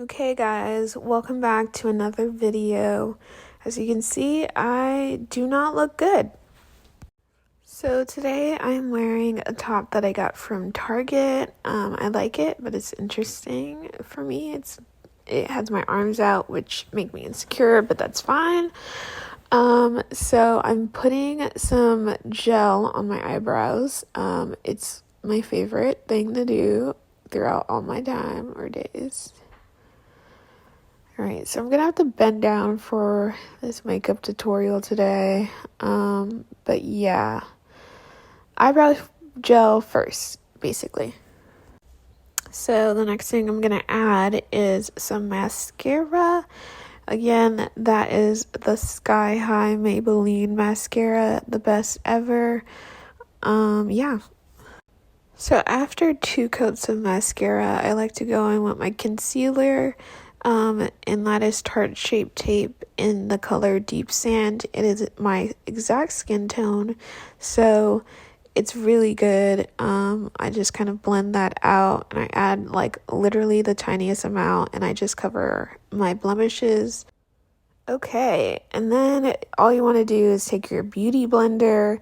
Okay guys, welcome back to another video. As you can see, I do not look good. So today I'm wearing a top that I got from Target. I like it, but it's interesting for me. It has my arms out, which make me insecure, but that's fine. So I'm putting some gel on my eyebrows. It's my favorite thing to do throughout all my time or days. Alright, so I'm gonna have to bend down for this makeup tutorial today. But yeah, eyebrow gel first, basically. So the next thing I'm gonna add is some mascara. Again, that is the Sky High Maybelline mascara, the best ever. Yeah. So after 2 coats of mascara, I like to go in with my concealer. And that is Tarte Shape Tape in the color Deep Sand. It is my exact skin tone, so it's really good. I just kind of blend that out, and I add like literally the tiniest amount, and I just cover my blemishes. Okay, and then all you want to do is take your beauty blender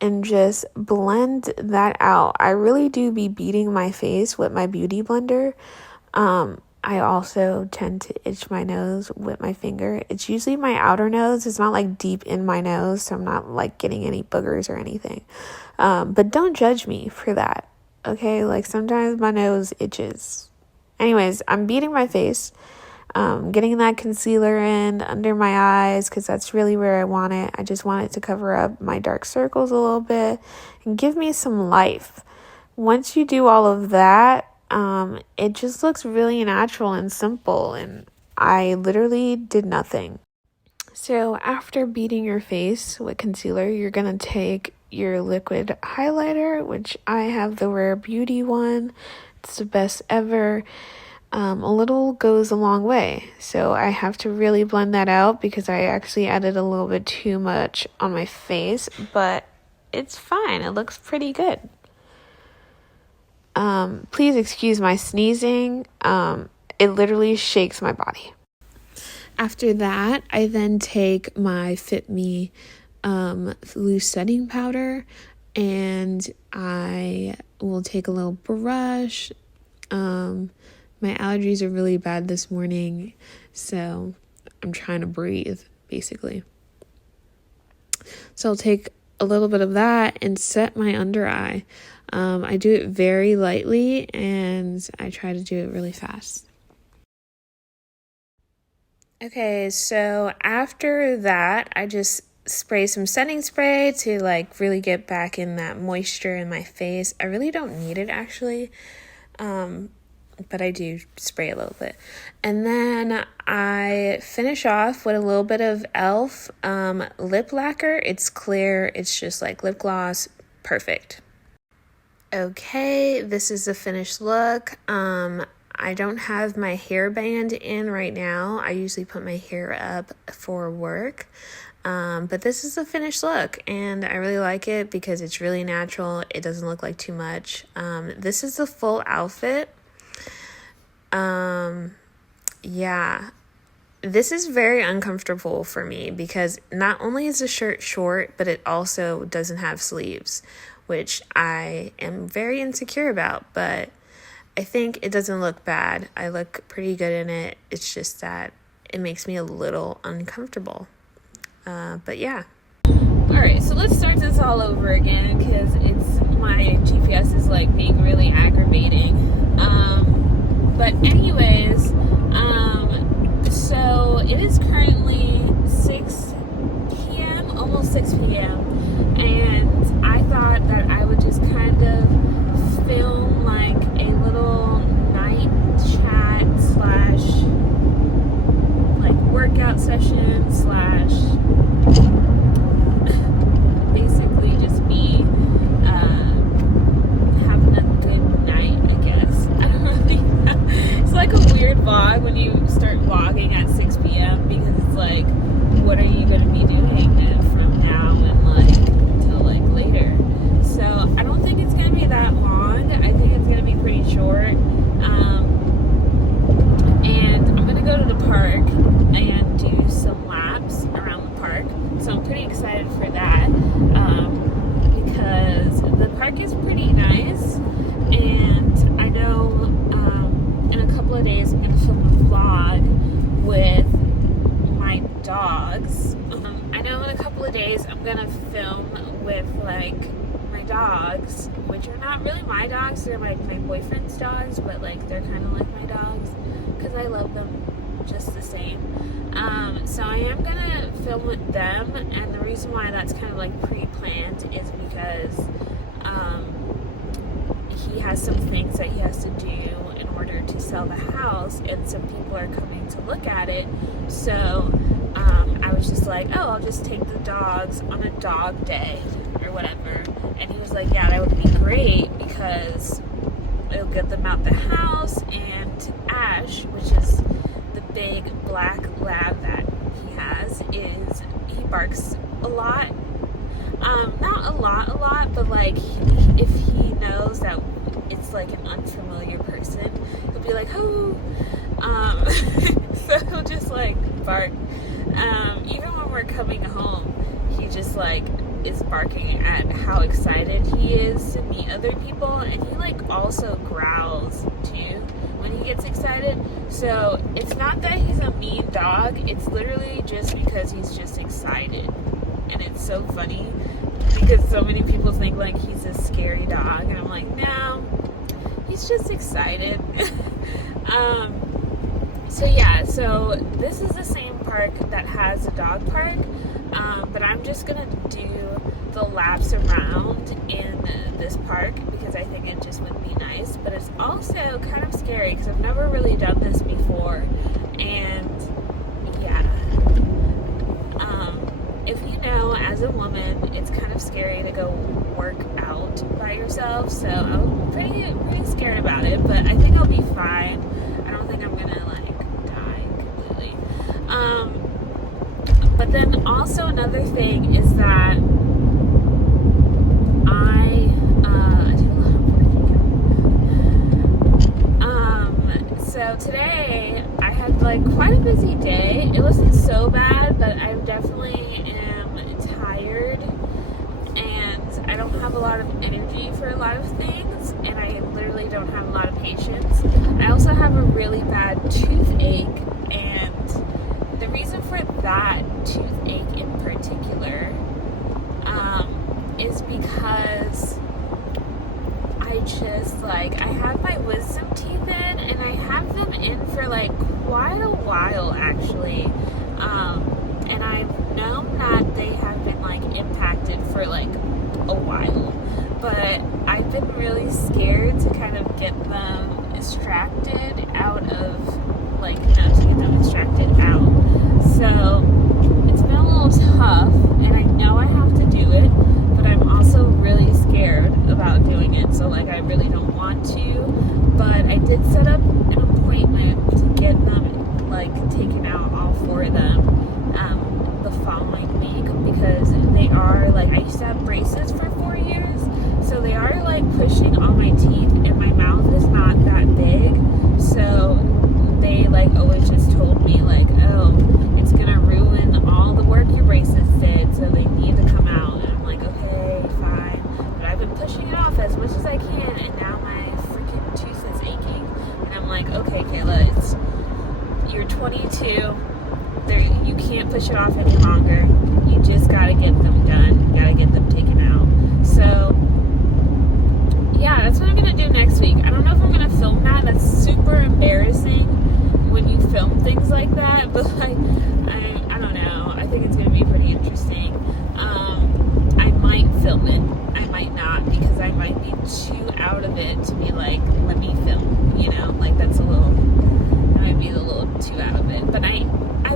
and just blend that out. I really do be beating my face with my beauty blender. I also tend to itch my nose with my finger. It's usually my outer nose. It's not like deep in my nose, so I'm not like getting any boogers or anything. But don't judge me for that, okay? Like sometimes my nose itches. Anyways, I'm beating my face, getting that concealer in under my eyes because that's really where I want it. I just want it to cover up my dark circles a little bit and give me some life. Once you do all of that, it just looks really natural and simple, and I literally did nothing. So after beating your face with concealer, you're gonna take your liquid highlighter, which I have the Rare Beauty one. It's the best ever. A little goes a long way, so I have to really blend that out because I actually added a little bit too much on my face, but it's fine. It looks pretty good. Please excuse my sneezing. It literally shakes my body. After that, I then take my Fit Me loose setting powder, and I will take a little brush. My allergies are really bad this morning, so I'm trying to breathe, basically. So I'll take a little bit of that and set my under eye. I do it very lightly, and I try to do it really fast. Okay, so after that, I just spray some setting spray to like really get back in that moisture in my face. I really don't need it actually, but I do spray a little bit. And then I finish off with a little bit of e.l.f. Lip lacquer. It's clear, it's just like lip gloss, perfect. Okay, this is the finished look. I don't have my hairband in right now. I usually put my hair up for work. But this is the finished look, and I really like it because it's really natural. It doesn't look like too much. This is the full outfit. Yeah. This is very uncomfortable for me because not only is the shirt short, but it also doesn't have sleeves, which I am very insecure about, but I think it doesn't look bad. I look pretty good in it. It's just that it makes me a little uncomfortable. But yeah. Alright, so let's start this all over again because my GPS is like being really aggravating. But anyways, so it is currently 6 p.m., almost 6 p.m., and I thought that I would just kind of film like a little night chat slash like workout session slash basically just me having a good night, I guess. I don't really know. It's like a weird vlog when you start vlogging at 6 p.m. because it's like, what are you going to be doing from now and like until like later? So I don't think it's going to be that long. I think it's going to be pretty short. And park and do some laps around the park. So I'm pretty excited for that, because the park is pretty nice, and I know in a couple of days I'm going to film a vlog with my dogs. I know in a couple of days I'm going to film with like my dogs, which are not really my dogs, they're like my boyfriend's dogs, but like they're kind of like my dogs because I love them just the same. So I am gonna film with them, and the reason why that's kind of like pre-planned is because he has some things that he has to do in order to sell the house, and some people are coming to look at it. So I was just like, oh, I'll just take the dogs on a dog day or whatever. And he was like, yeah, that would be great because it'll get them out the house. And Ash, which is the big black lab that he has, he barks a lot. Not a lot, but like if he knows that it's like an unfamiliar person, he'll be like, oh. So he'll just like bark. Even when we're coming home, he just like is barking at how excited he is to meet other people, and he like also growls too when he gets excited. So it's not that he's a mean dog, it's literally just because he's just excited. And it's so funny because so many people think like he's a scary dog, and I'm like, no, he's just excited. So yeah, so this is the same park that has a dog park, but I'm just gonna do the laps around in this park because I think it just would be nice. But it's also kind of scary because I've never really done this before, and yeah, if you know, as a woman, it's kind of scary to go work out by yourself. So I'm pretty scared about it, but I think I'll be fine. I don't think I'm gonna like die completely. But then also another thing is that I do a lot of working. So today I had like quite a busy day. It wasn't so bad, but I definitely am tired, and I don't have a lot of energy for a lot of things, and I literally don't have a lot of patience. I also have a really bad toothache, and the reason for that toothache in particular is because I just like, I have my wisdom teeth in, and I have them in for like quite a while actually, and I've known that they have been like impacted for like a while, but I've been really scared to kind of get them extracted out of, like, to get them extracted out. So it's been a little tough, and I know I have to do it, but I'm also really scared about doing it. So like, I really don't want to, but I did set up an appointment to get them like taken out, all four of them, the following week, because they are like, I used to have braces for 4 years, so they are like pushing on my teeth, and my mouth is not that big, so they like always just told me like, oh, it's gonna ruin all the work your braces did, so they need to come out. And I'm like, okay, fine, but I've been pushing it off as much as I can, and now my freaking tooth is aching, and I'm like, okay, Kayla, you're 22, you can't push it off any longer. You just gotta get them done. You gotta get them taken out. So yeah, that's what I'm gonna do next week. I don't know if I'm gonna film that. That's super embarrassing when you film things like that, but like, I don't know. I think it's gonna be pretty interesting. I might film it. I might not, because I might be too out of it to be like, let me film. You know, like that might be a little too out of it. But I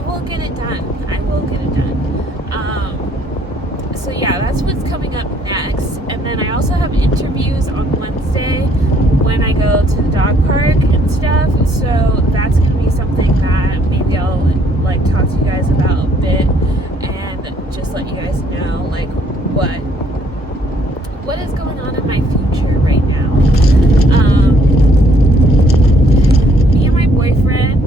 will get it done. I will get it done. So yeah, that's what's coming up next. And then I also have interviews on Wednesday when I go to the dog park and stuff. So that's going to be something that maybe I'll like talk to you guys about a bit, and just let you guys know like what is going on in my future right now. Me and my boyfriend,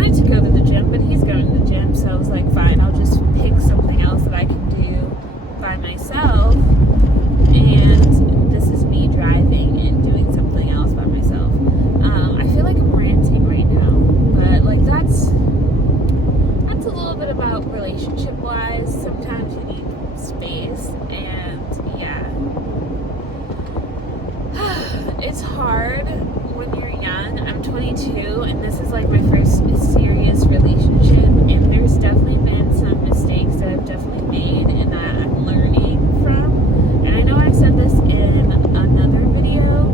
wanted to go to the gym, but he's going to the gym, so I was like, fine, I'll just pick something else that I can do by myself, and this is me driving and doing something else by myself. I feel like I'm ranting right now, but like that's a little bit about relationship wise. Sometimes you need space, and yeah, it's hard when you're young. I'm 22, and this is like my first serious relationship, and there's definitely been some mistakes that I've definitely made and that I'm learning from. And I know I said this in another video,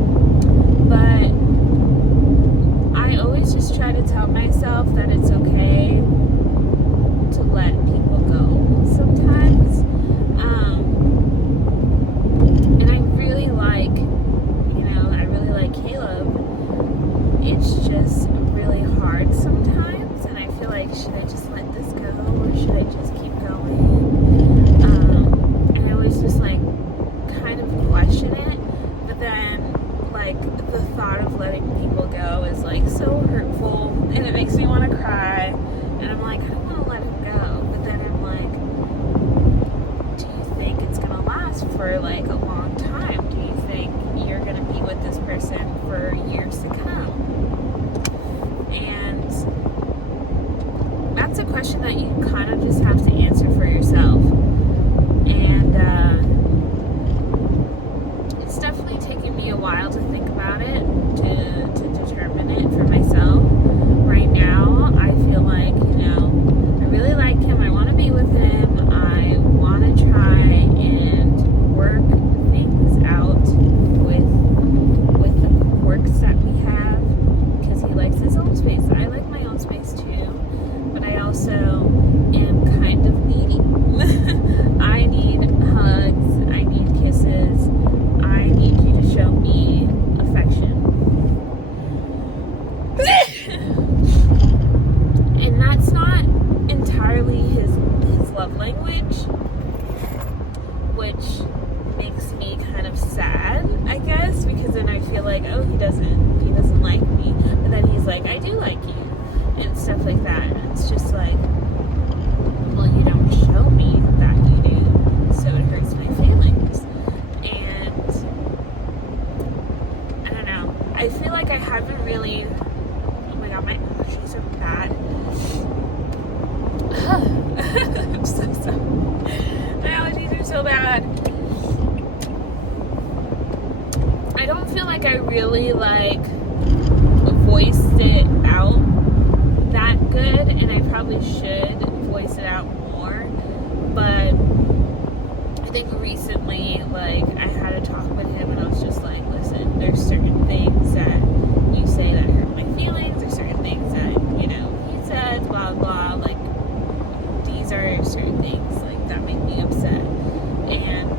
but I always just try to tell myself that it's okay to let people go sometimes. And I really like Caleb. It's just really hard sometimes, and I feel like, should I just let this go, or should I just keep going? And I always just like kind of question it, but then like the thought of letting people go is like so hurtful, and it makes me want to cry, and I'm like, I don't want to let him go, but then I'm like, do you think it's gonna last for like a long time? Do you think you're gonna be with this person for years to come? And that's a question that you kind of just have to answer for yourself. And it's definitely taken me a while to think about it, to determine it for myself. Right now, I feel like, I really like him. I want to be with him. I want to try and work things out with the quirks that we have, because he likes his own space. I like my own space too, but I also am kind of needy. I need hugs. I need kisses. I need you to show me affection. And that's not entirely his love language, which makes me kind of sad, I guess, because then I feel like, oh, he doesn't like me, but then he's like, I do like you, and stuff like that. And it's just like, well, you don't show me that you do, so it hurts my feelings. And I don't know, I feel like I haven't really, oh my god, my allergies are bad. I'm so sorry. My allergies are so bad. I don't feel like I really like voiced it out that good, and I probably should voice it out more. But I think recently, like, I had a talk with him, and I was just like, listen, there's certain things that you say that hurt my feelings, there's certain things that, he said, blah, blah, like, these are certain things, like, that make me upset. And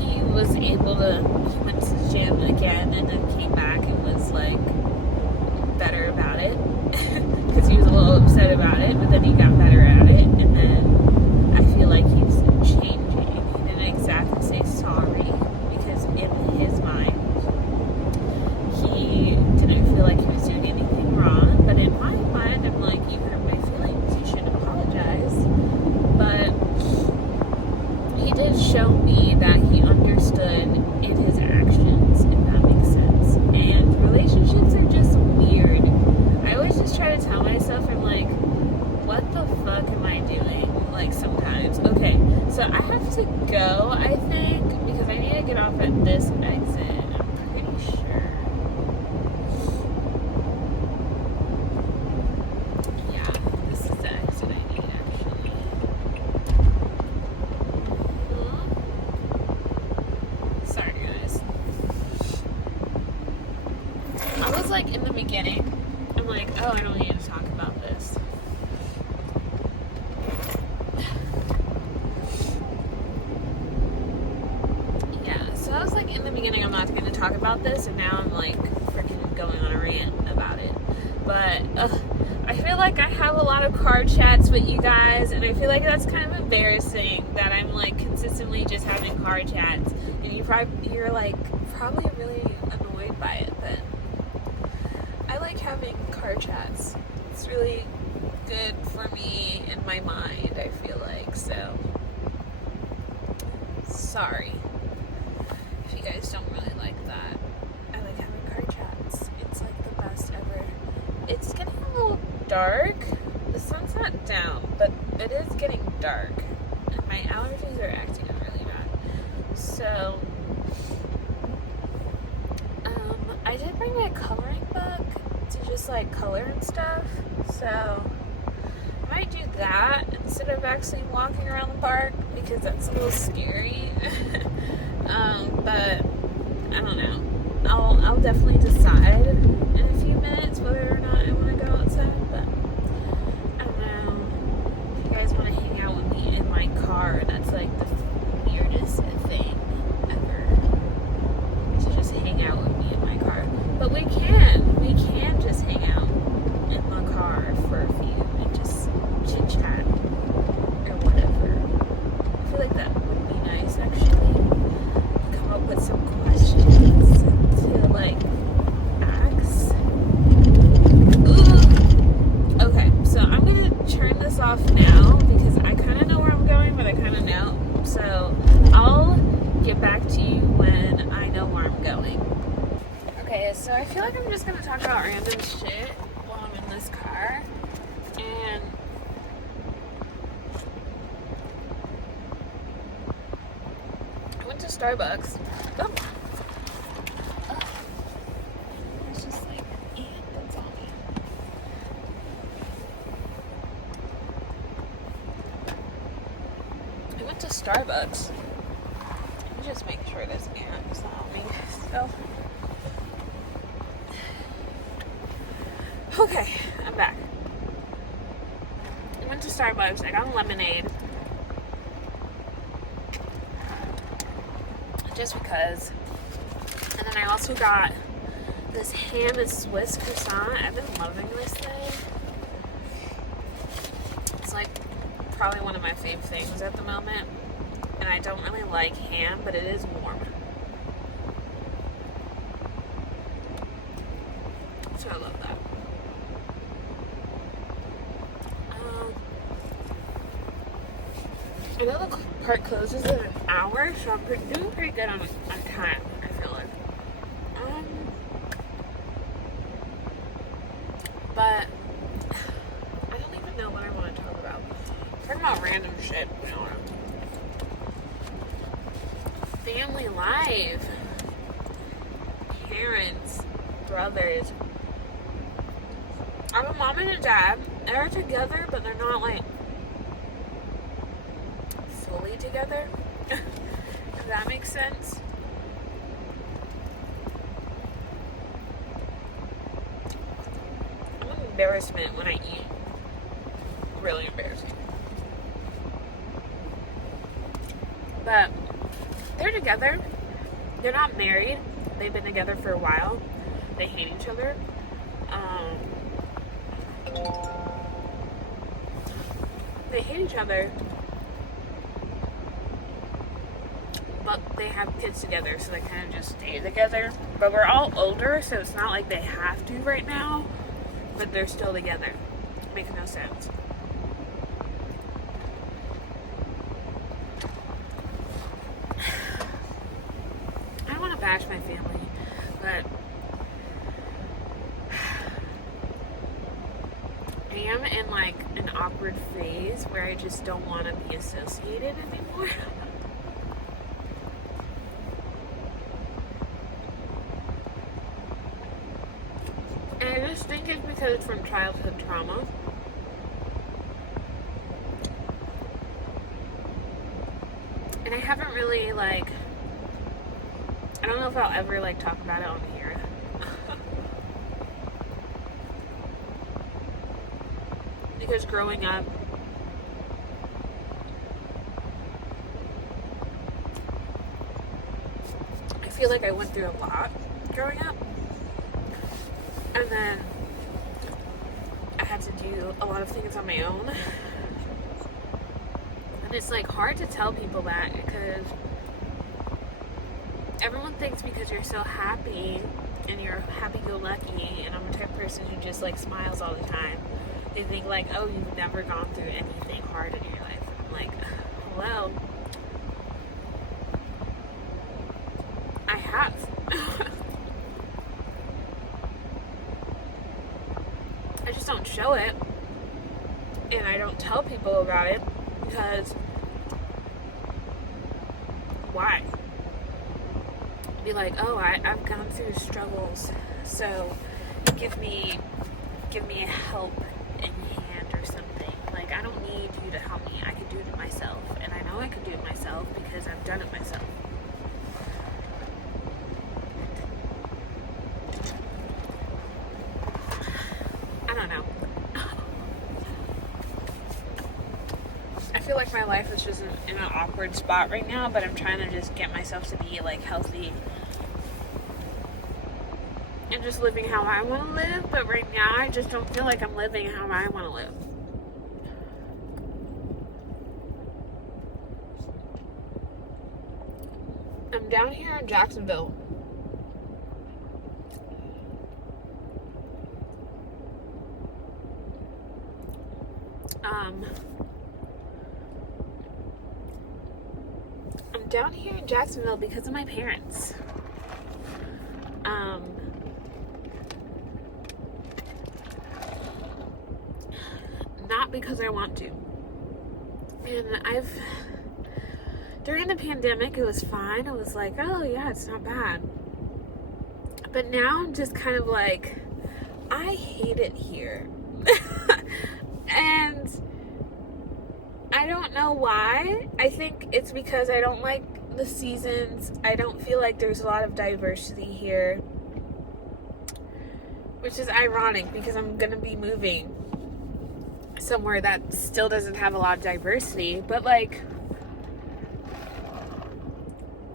he was able to, he went to the gym again, and then came back and was, like, better about it, because he was a little upset about it, but then he got better at it, and then I feel like he's changing. He didn't exactly say sorry, because in his mind, he didn't feel like he was doing anything wrong, but in my mind, I'm like, you hurt my feelings, you should apologize. But he did show me that he understood in his actions, if that makes sense. And relationships are just weird. I always just try to tell myself, I'm like, what the fuck am I doing? Like, sometimes. Okay, so I have to go, I think, because I need to get off at this exit, I'm pretty sure. Yeah, this is the exit I need, actually. Sorry, guys. I was like, in the beginning, I'm like, oh, I don't need to talk about this. Yeah, so I was like, in the beginning, I'm not going to talk about this, and now I'm like, freaking going on a rant about it. But, I feel like I have a lot of car chats with you guys, and I feel like that's kind of embarrassing that I'm like consistently just having car chats, and you're like probably really annoyed by it, but I like having car chats. It's really good for me and my mind, I feel like, so sorry if you guys don't really like that. I like having car chats. It's like the best ever. It's getting a little dark. The sun's not down, but it is getting dark. And my allergies are acting up really bad. So, I did bring my coloring book to just like color and stuff. So, I might do that instead of actually walking around the park because that's a little scary. But I don't know. I'll definitely decide in a few minutes whether or not I want to go outside. But I don't know. If you guys want to hang out with me in my car, that's like the weirdest thing ever. To just hang out with me in my car. But we can just hang out in the car for a few and just chit chat or whatever. I feel like that would be nice actually. Come up with some questions to like ask. Ooh. Okay, so I'm gonna turn this off now because I kind of know where I'm going, but I kind of know. So I'll get back to you when I know where I'm going. Okay, so I feel like I'm just gonna talk about random shit while I'm in this car. And I went to Starbucks. Oh. There's just like an ant that's on me. I went to Starbucks. Let me just make sure this ant is not on me still. Okay, I'm back. I went to Starbucks. I got a lemonade. Just because. And then I also got this ham and Swiss croissant. I've been loving this thing. It's like probably one of my fave things at the moment. And I don't really like ham, but it is warm. So I love that. I know the park closes in an hour, so I'm doing pretty good on time, I feel like. But I don't even know what I want to talk about. Talking about random shit, you know. Family life. Parents, brothers. I have a mom and a dad. They're together, but they're not like fully together. Does that make sense? I'm an embarrassment when I eat. Really embarrassing. But they're together. They're not married. They've been together for a while. They hate each other. They hate each other. But they have kids together, so they kind of just stay together. But we're all older, so it's not like they have to right now. But they're still together. Makes no sense. I don't want to bash my family, but I am in like an awkward phase where I just don't want to be associated anymore. And I just think it's because it's from childhood trauma. And I haven't really like, I don't know if I'll ever like talk about it on here. Because growing up, I feel like I went through a lot growing up. And then I had to do a lot of things on my own. And it's like hard to tell people that because everyone thinks because you're so happy and you're happy-go-lucky, and I'm the type of person who just like smiles all the time. They think like, oh, you've never gone through anything hard in your life. I'm like, well, I have. I just don't show it, and I don't tell people about it, because why? Be like, oh, I've gone through struggles, so give me a help in hand or something. Like, I don't need you to help me. I can do it myself, and I know I can do it myself because I've done it myself. I don't know. I feel like my life is just in an awkward spot right now, but I'm trying to just get myself to be like healthy and just living how I want to live. But right now I just don't feel like I'm living how I want to live. I'm down here in Jacksonville. I'm down here in Jacksonville because of my parents. Not because I want to. And during the pandemic, it was fine. It was like, oh yeah, it's not bad. But now I'm just kind of like, I hate it here. And I don't know why. I think it's because I don't like the seasons. I don't feel like there's a lot of diversity here, which is ironic because I'm going to be moving somewhere that still doesn't have a lot of diversity. But like,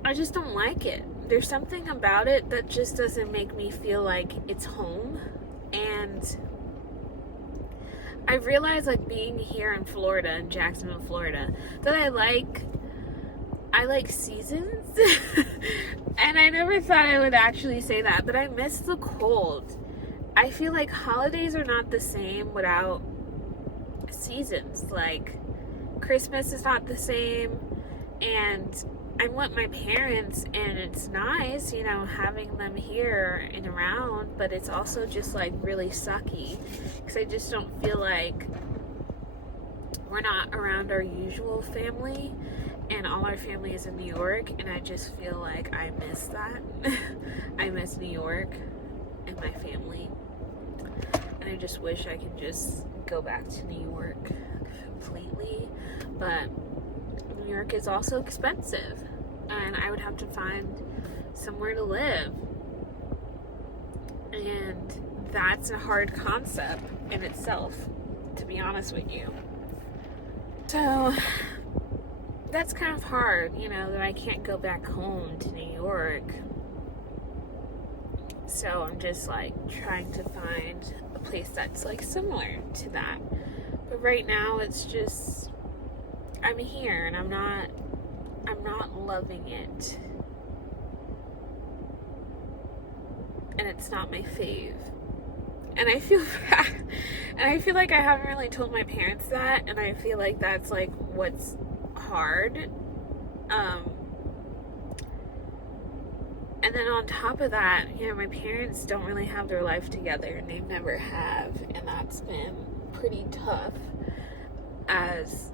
I just don't like it. There's something about it that just doesn't make me feel like it's home. And I realized, like, being here in Florida, in Jacksonville, Florida, that I like seasons. And I never thought I would actually say that, but I miss the cold. I feel like holidays are not the same without seasons. Like, Christmas is not the same, and I'm with my parents, and it's nice, you know, having them here and around, but it's also just like really sucky because I just don't feel like we're not around our usual family, and all our family is in New York, and I just feel like I miss that. I miss New York and my family, and I just wish I could just go back to New York completely. But New York is also expensive, and I would have to find somewhere to live, and that's a hard concept in itself, to be honest with you. So that's kind of hard, you know, that I can't go back home to New York. So I'm just like trying to find a place that's like similar to that. But right now it's just, I'm here and I'm not loving it. And it's not my fave. And I feel bad. And I feel like I haven't really told my parents that, and I feel like that's like what's hard. And then on top of that, you know, my parents don't really have their life together, and they never have, and that's been pretty tough as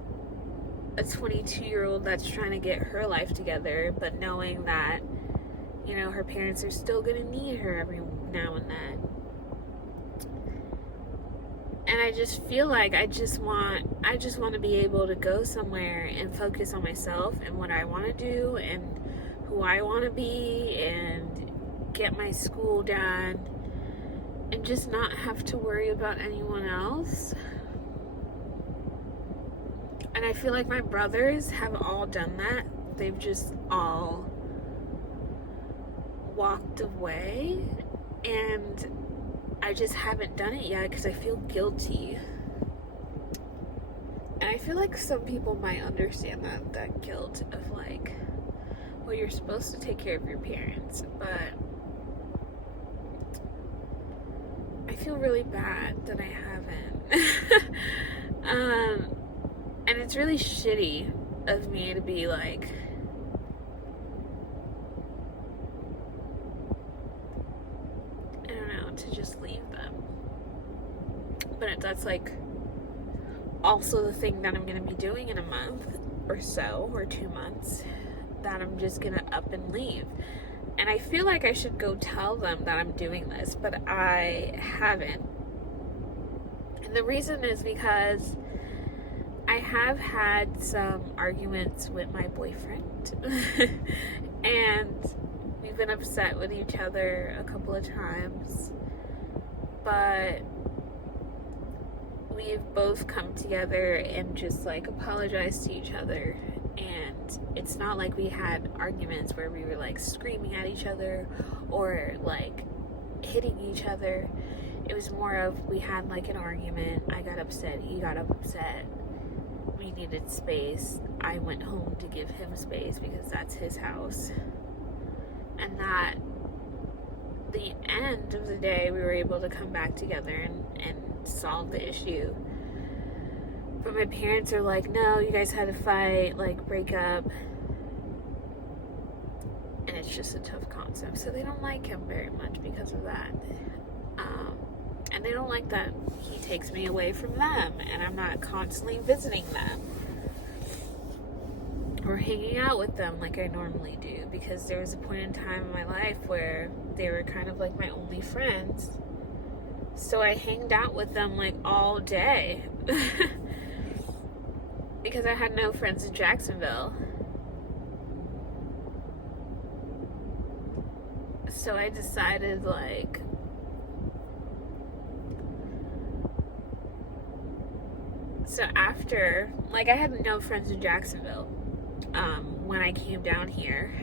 a 22-year-old that's trying to get her life together, but knowing that, you know, her parents are still gonna need her every now and then. And I just feel like I just want to be able to go somewhere and focus on myself and what I want to do and who I want to be and get my school done and just not have to worry about anyone else. And I feel like my brothers have all done that. They've just all walked away, and I just haven't done it yet because I feel guilty. And I feel like some people might understand that guilt of like, well, you're supposed to take care of your parents, but I feel feel really bad that I haven't. And it's really shitty of me to be like, I don't know, to just leave them. But that's like also the thing that I'm going to be doing in a month or so, or 2 months, that I'm just going to up and leave. And I feel like I should go tell them that I'm doing this, but I haven't. And the reason is because I have had some arguments with my boyfriend. And we've been upset with each other a couple of times. But we've both come together and just like apologized to each other. And it's not like we had arguments where we were like screaming at each other or like hitting each other. It was more of, we had like an argument. I got upset, he got upset. We needed space. I went home to give him space because that's his house. And that the end of the day, we were able to come back together and solve the issue. But my parents are like, no, you guys had to fight, like break up. And it's just a tough concept. So they don't like him very much because of that. And they don't like that he takes me away from them and I'm not constantly visiting them or hanging out with them like I normally do, because there was a point in time in my life where they were kind of like my only friends. So I hanged out with them like all day because I had no friends in Jacksonville. So I decided like, so after, like I had no friends in Jacksonville when I came down here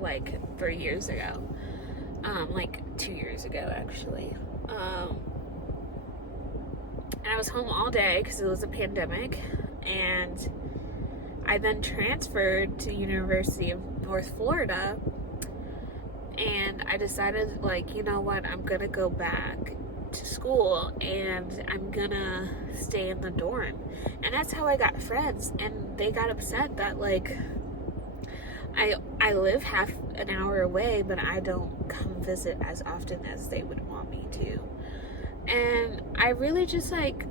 like 3 years ago, like 2 years ago actually. And I was home all day because it was a pandemic, and I then transferred to University of North Florida, and I decided like, you know what, I'm gonna go back to school and I'm gonna stay in the dorm. And that's how I got friends, and they got upset that like I live half an hour away, but I don't come visit as often as they would want me to. And I really just like,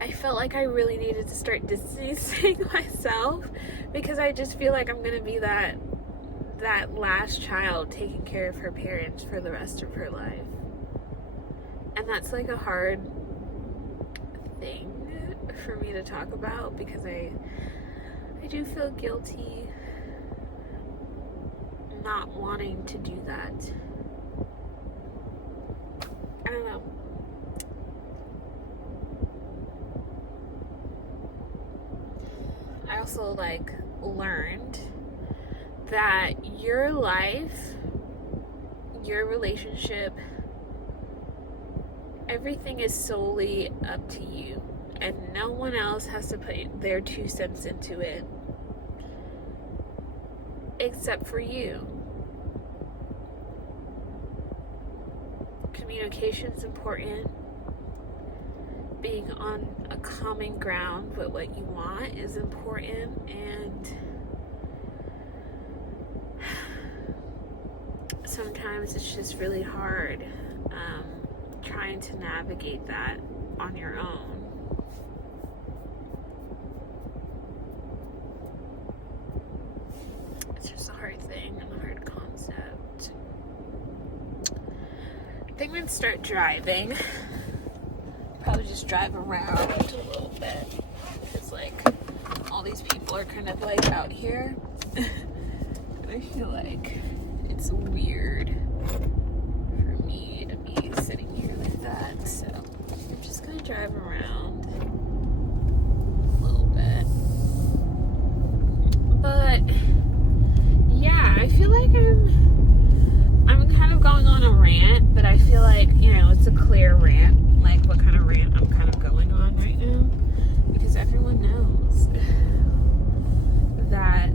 I felt like I really needed to start distancing myself, because I just feel like I'm gonna be that last child taking care of her parents for the rest of her life. And that's like a hard thing for me to talk about, because I do feel guilty not wanting to do that. I don't know. I also like learned that your life, your relationship, everything is solely up to you, and no one else has to put their 2 cents into it except for you. Communication is important. Being on a common ground with what you want is important, and sometimes it's just really hard trying to navigate that on your own. It's just a hard thing and a hard concept. I think I'm gonna start driving. Probably just drive around a little bit, because like all these people are kind of like out here. And I feel like it's weird for me to be sitting here like that, so I'm just gonna drive around a little bit. But yeah, I feel like I'm kind of going on a rant, but I feel like, you know, it's a clear rant, like what kind of rant I'm kind of going on right now, because everyone knows that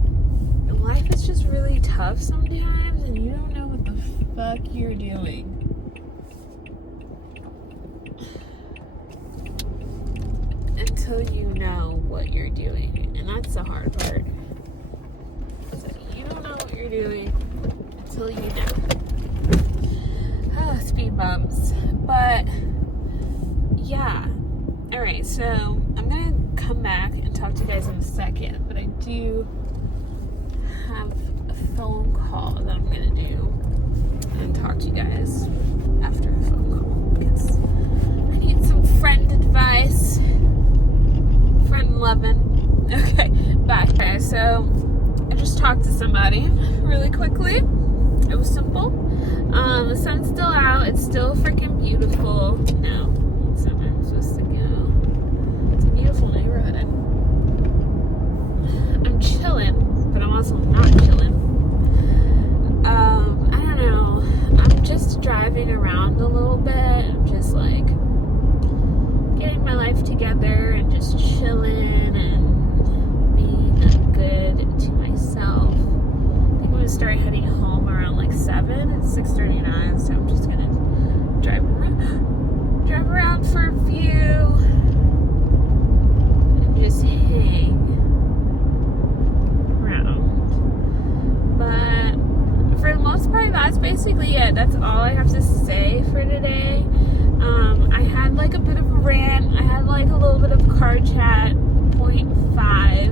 life is just really tough sometimes, and you don't know what the fuck you're doing. until you know what you're doing. And that's the hard part. So you don't know what you're doing until you know. Oh, speed bumps. But yeah. Alright, so I'm gonna come back and talk to you guys in a second, but I do have a phone call that I'm gonna do and talk to you guys after a phone call because I need some friend advice. Friend loving. Okay, bye. Okay, so I just talked to somebody really quickly. It was simple. The sun's still out. It's still freaking beautiful. No, that's not where I'm supposed to go. It's a beautiful neighborhood. I'm chilling, but I'm also not chilling. I don't know. I'm just driving around a little bit. I'm just like getting my life together and just chilling and being good to myself. I think I'm gonna start heading home around like 7. It's 6:39, so I'm just gonna drive around for a few and just hang around. But for the most part, that's basically it. That's all I have to say for today. I had like a bit of a rant. I had like a little bit of car chat, 0.5.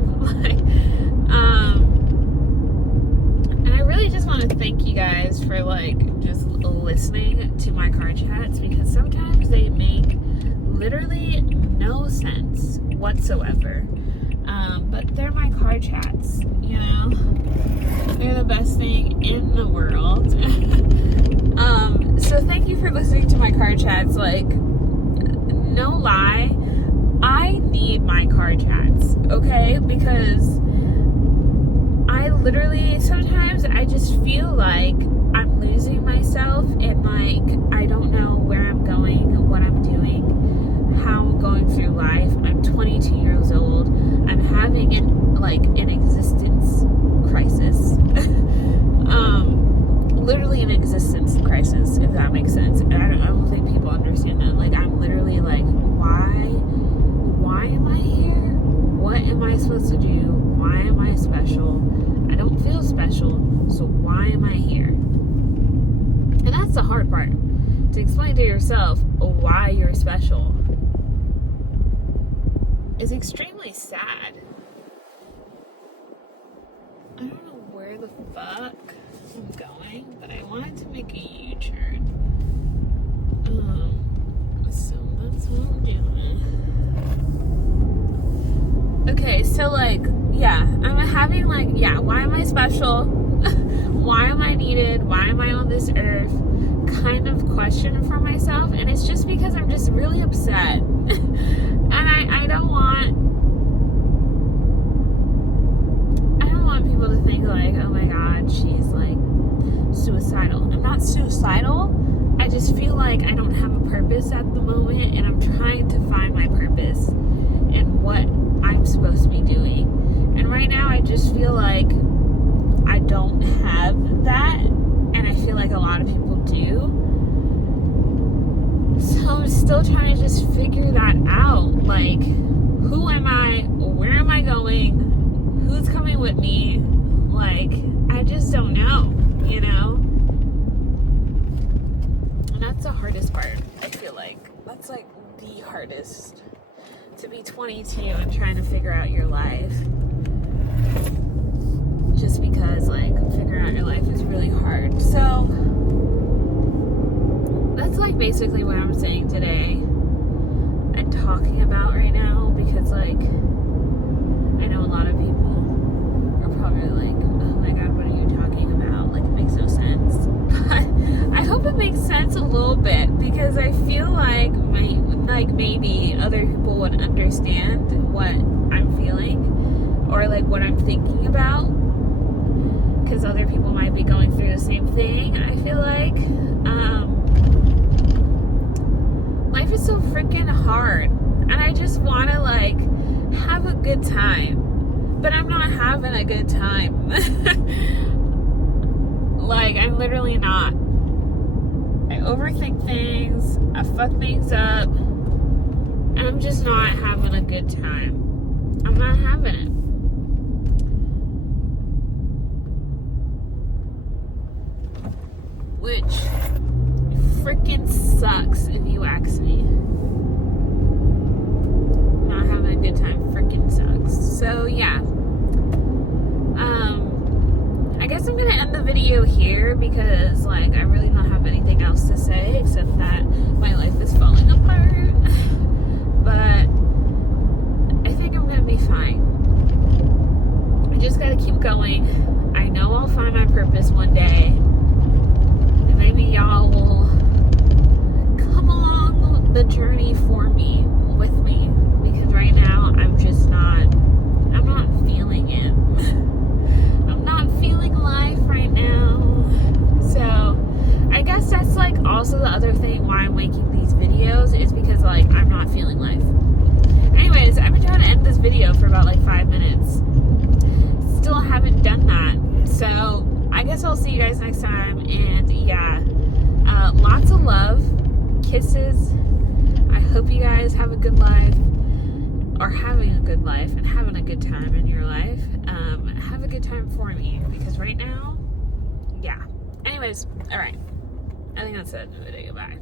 And I really just want to thank you guys for like just listening to my car chats because sometimes they make literally no sense whatsoever. But they're my car chats, you know? They're the best thing in the world. So thank you for listening to my car chats. Like, no lie, I need my car chats, okay? Because I literally, sometimes I just feel like I'm losing myself and like, I don't know where I'm going, what I'm doing, how I'm going through life. I'm 22 years old. I'm having an existence crisis. Literally an existence crisis, if that makes sense. And I don't think people understand that. Like, I'm literally like, why am I here? What am I supposed to do? Why am I special? I don't feel special, so why am I here? And that's the hard part, to explain to yourself why you're special. It's extremely sad. I don't know where the fuck I'm going, but I wanted to make a U-turn. So that's what I'm doing. Okay, so like, yeah, I'm having like, yeah, why am I special? Why am I needed? Why am I on this earth? Kind of question for myself, and it's just because I'm just really upset. And I don't want people to think like, oh my god, she's like suicidal. I'm not suicidal. I just feel like I don't have a purpose at the moment, and I'm trying to find my purpose and what I'm supposed to be doing. And right now I just feel like I don't have that, and I feel like a lot of people do. So I'm still trying to just figure that out. Like, who am I? Where am I going? Who's coming with me? Like, I just don't know, you know? And that's the hardest part, I feel like. That's like the hardest. To be 22 and trying to figure out your life. Just because, like, figuring out your life is really hard. So, that's like basically what I'm saying today and talking about right now, because like, I know a lot of people are probably like, oh my god, what are you talking about? Like, it makes no sense. But I hope it makes sense a little bit, because I feel like maybe other people would understand what I'm feeling or like what I'm thinking about, because other people might be going through the same thing. I feel like life is so freaking hard, and I just want to like have a good time, but I'm not having a good time. Like, I'm literally not. I overthink things, I fuck things up, and and I'm just not having a good time. I'm not having it. Which freaking sucks if you ask me. Not having a good time freaking sucks. So yeah. I guess I'm gonna end the video here because like I really don't have anything else to say except that my life is falling apart. But I think I'm gonna be fine. I just gotta keep going. I know I'll find my purpose one day. And maybe y'all will come along the journey for me, with me. Because right now I'm not feeling it. I'm not feeling life right now. So I guess that's like also the other thing why I'm making these videos is because like I'm not feeling life. Anyways, I've been trying to end this video for about like 5 minutes. Still haven't done that. So I guess I'll see you guys next time. And yeah, lots of love, kisses. I hope you guys have a good life, or having a good life and having a good time in your life. Have a good time for me, because right now, yeah. Anyways, all right. I think that's it. Bye.